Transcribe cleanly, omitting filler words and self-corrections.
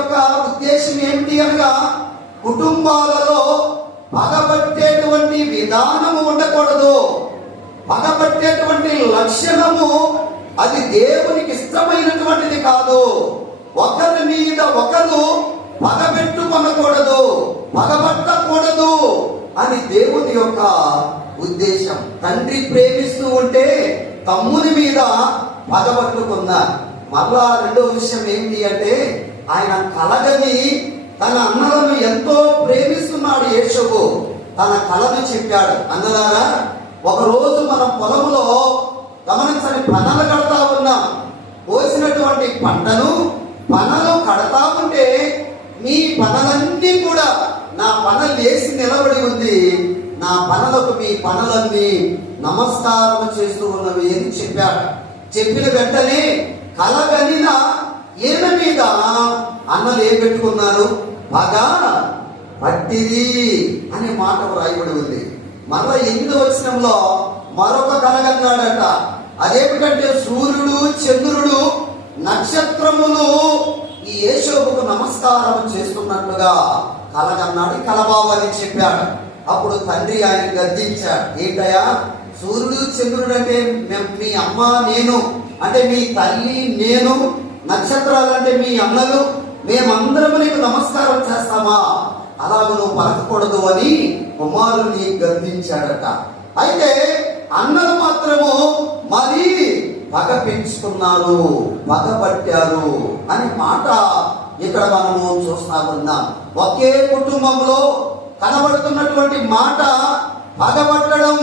యొక్క ఉద్దేశం ఏమిటి అనగా కుటుంబాలలో పగబట్టేటువంటి విధానము ఉండకూడదు. పగబట్టేటువంటి లక్షణము అది దేవునికి ఇష్టమైనటువంటిది కాదు. ఒకరి మీద ఒకరు పగబెట్టుకొనకూడదు, పగబట్టకూడదు అని దేవుని యొక్క ఉద్దేశం. తండ్రి ప్రేమిస్తూ ఉంటే తమ్ముని మీద పగబట్టుకున్నారు. మరలా రెండో విషయం ఏంటి అంటే ఆయన కలగని తన అన్నలను ఎంతో ప్రేమిస్తున్నాడు యేషోబు. తన కలను చెప్పాడు. అన్నలారా, ఒకరోజు మనం పొలంలో గమనించని పనలు కడతా ఉన్నాం. కోసినటువంటి పంటను పనలు కడతా ఉంటే మీ పనలన్నీ కూడా నా పన లేసి నిలబడి ఉంది, నా పనలకు మీ పనలన్నీ నమస్కారం చేస్తూ ఉన్నవి అని చెప్పాడు. చెప్పిన వెంటనే కలగనిన ఈయన మీద అన్నలు ఏం పెట్టుకున్నారు? బాగా పట్టిది అనే మాట రాయబడి ఉంది. మరలా 8వ వచనంలో మరొక కలగన్నాడట. అదేమిటంటే సూర్యుడు, చంద్రుడు, నక్షత్రములు ఈ యేషోబుకు నమస్కారం చేస్తున్నట్లుగా కలగన్నాడు. కలబావని చెప్పాడు. అప్పుడు తండ్రి ఆయన గద్దించాడు. ఏంటయ్యా, సూర్యుడు చంద్రుడు అంటే మీ అమ్మ నేను, అంటే మీ తల్లి నేను, నక్షత్రాలు అంటే మీ అన్నలు, మేమందరము నీకు నమస్కారం చేస్తామా? అలాగ నువ్వు పలకకూడదు అని కుమారుని గద్దించాడట. అయితే అన్నలు మాత్రము మరి పగ పెంచుకున్నారు, పగబట్టారు అని మాట ఇక్కడ మనము చూస్తా ఉన్నాం. ఒకే కుటుంబంలో కనబడుతున్నటువంటి మాట పగబట్టడం.